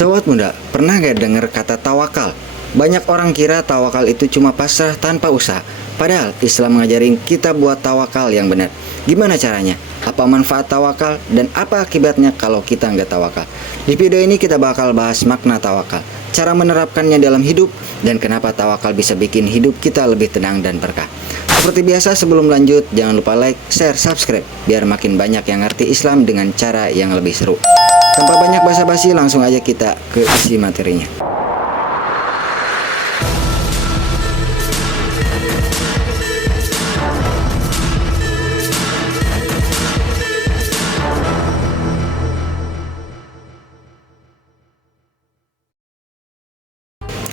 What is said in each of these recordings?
Sobat muda, pernah gak dengar kata tawakal? Banyak orang kira tawakal itu cuma pasrah tanpa usaha. Padahal Islam ngajarin kita buat tawakal yang benar. Gimana caranya? Apa manfaat tawakal? Dan apa akibatnya kalau kita nggak tawakal? Di video ini kita bakal bahas makna tawakal, cara menerapkannya dalam hidup, dan kenapa tawakal bisa bikin hidup kita lebih tenang dan berkah. Seperti biasa, sebelum lanjut, jangan lupa like, share, subscribe, biar makin banyak yang ngerti Islam dengan cara yang lebih seru. Tanpa banyak basa-basi, langsung aja kita ke isi materinya.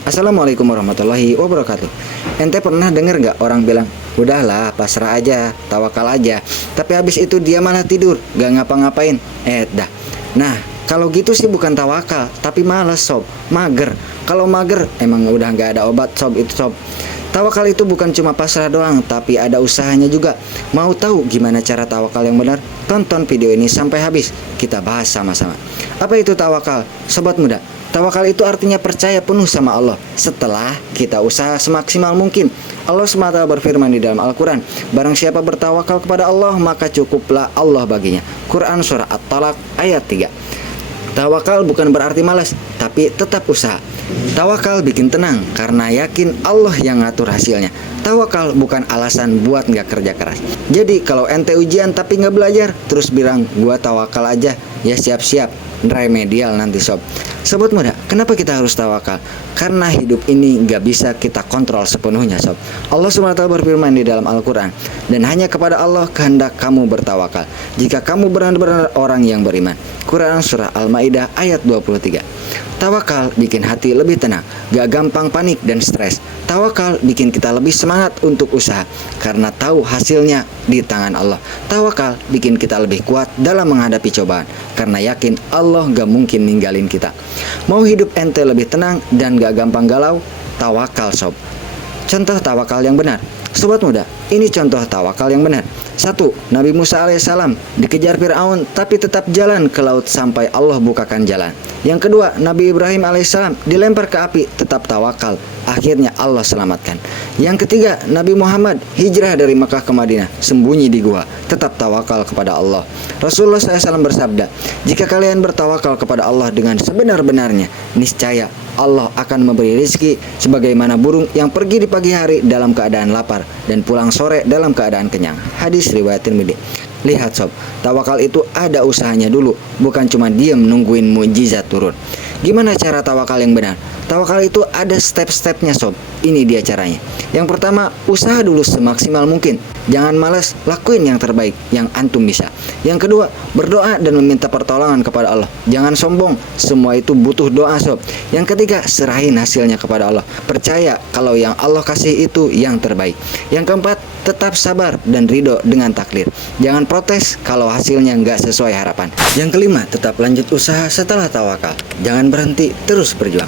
Assalamualaikum warahmatullahi wabarakatuh. Ente pernah denger gak orang bilang, udahlah pasrah aja, tawakal aja, tapi habis itu dia malah tidur, gak ngapa-ngapain. Dah. Nah, kalau gitu sih bukan tawakal, tapi males sob, mager. Kalau mager emang udah gak ada obat sob itu sob. Tawakal itu bukan cuma pasrah doang, tapi ada usahanya juga. Mau tahu gimana cara tawakal yang benar? Tonton video ini sampai habis, kita bahas sama-sama. Apa itu tawakal? Sobat muda, tawakal itu artinya percaya penuh sama Allah setelah kita usaha semaksimal mungkin. Allah SWT berfirman di dalam Al-Quran, barang siapa bertawakal kepada Allah, maka cukuplah Allah baginya. Quran Surah At-Talaq ayat 3. Tawakal bukan berarti malas, tapi tetap usaha. Tawakal bikin tenang karena yakin Allah yang ngatur hasilnya. Tawakal bukan alasan buat nggak kerja keras. Jadi kalau ente ujian tapi nggak belajar, terus bilang gua tawakal aja, ya siap-siap remedial nanti sob. Sobat muda, kenapa kita harus tawakal? Karena hidup ini nggak bisa kita kontrol sepenuhnya sob. Allah SWT berfirman di dalam Al-Quran, dan hanya kepada Allah kehendak kamu bertawakal jika kamu benar-benar orang yang beriman. Quran Surah Al-Ma'idah ayat 23. Tawakal bikin hati lebih tenang, gak gampang panik dan stres. Tawakal bikin kita lebih semangat untuk usaha karena tahu hasilnya di tangan Allah. Tawakal bikin kita lebih kuat dalam menghadapi cobaan karena yakin Allah gak mungkin ninggalin kita. Mau hidup ente lebih tenang dan gak gampang galau? Tawakal sob. Contoh tawakal yang benar. Sobat muda, ini contoh tawakal yang benar. 1. Nabi Musa alaihissalam dikejar Fir'aun tapi tetap jalan ke laut sampai Allah bukakan jalan. Yang kedua, Nabi Ibrahim alaihissalam dilempar ke api, tetap tawakal, akhirnya Allah selamatkan. Yang ketiga, Nabi Muhammad hijrah dari Mekah ke Madinah, sembunyi di gua, tetap tawakal kepada Allah. Rasulullah SAW bersabda, jika kalian bertawakal kepada Allah dengan sebenar-benarnya, niscaya Allah akan memberi rezeki sebagaimana burung yang pergi di pagi hari dalam keadaan lapar dan pulang sore dalam keadaan kenyang. Hadis riwayat Tirmidzi. Lihat sob, tawakal itu ada usahanya dulu, bukan cuma diem nungguin mukjizat turun. Gimana cara tawakal yang benar? Tawakal itu ada step-stepnya sob. Ini dia caranya. Yang pertama, usaha dulu semaksimal mungkin. Jangan malas, lakuin yang terbaik yang antum bisa. Yang kedua, berdoa dan meminta pertolongan kepada Allah. Jangan sombong, semua itu butuh doa sob. Yang ketiga, serahin hasilnya kepada Allah. Percaya kalau yang Allah kasih itu yang terbaik. Yang keempat, tetap sabar dan ridho dengan takdir. Jangan protes kalau hasilnya nggak sesuai harapan. Yang kelima, tetap lanjut usaha setelah tawakal. Jangan berhenti, terus berjuang.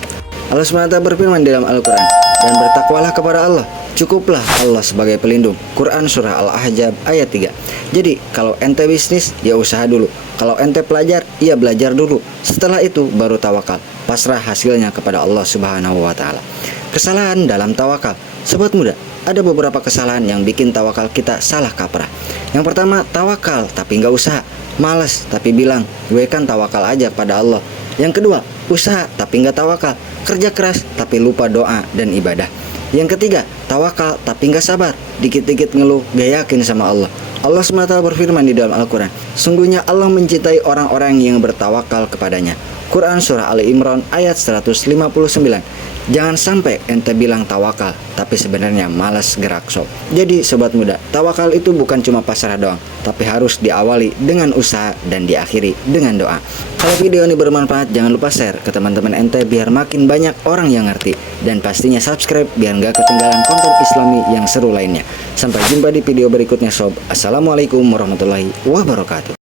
Allah SWT berfirman dalam Al-Quran, dan bertakwalah kepada Allah, cukuplah Allah sebagai pelindung. Quran Surah Al-Ahzab ayat 3. Jadi kalau ente bisnis, ya usaha dulu. Kalau ente pelajar, ya belajar dulu. Setelah itu baru tawakal, pasrah hasilnya kepada Allah Subhanahu wa Ta'ala. Kesalahan dalam tawakal. Sobat muda, ada beberapa kesalahan yang bikin tawakal kita salah kaprah. Yang pertama, tawakal tapi nggak usaha. Malas tapi bilang, gue kan tawakal aja pada Allah. Yang kedua, usaha tapi nggak tawakal. Kerja keras tapi lupa doa dan ibadah. Yang ketiga, tawakal tapi nggak sabar. Dikit-dikit ngeluh, gak yakin sama Allah. Allah SWT berfirman di dalam Al-Quran, sungguhnya Allah mencintai orang-orang yang bertawakal kepadanya. Quran Surah Ali Imran ayat 159. Jangan sampai ente bilang tawakal, tapi sebenarnya malas gerak sob. Jadi sobat muda, tawakal itu bukan cuma pasrah doang, tapi harus diawali dengan usaha dan diakhiri dengan doa. Kalau video ini bermanfaat, jangan lupa share ke teman-teman ente biar makin banyak orang yang ngerti. Dan pastinya subscribe biar nggak ketinggalan konten islami yang seru lainnya. Sampai jumpa di video berikutnya sob. Assalamualaikum warahmatullahi wabarakatuh.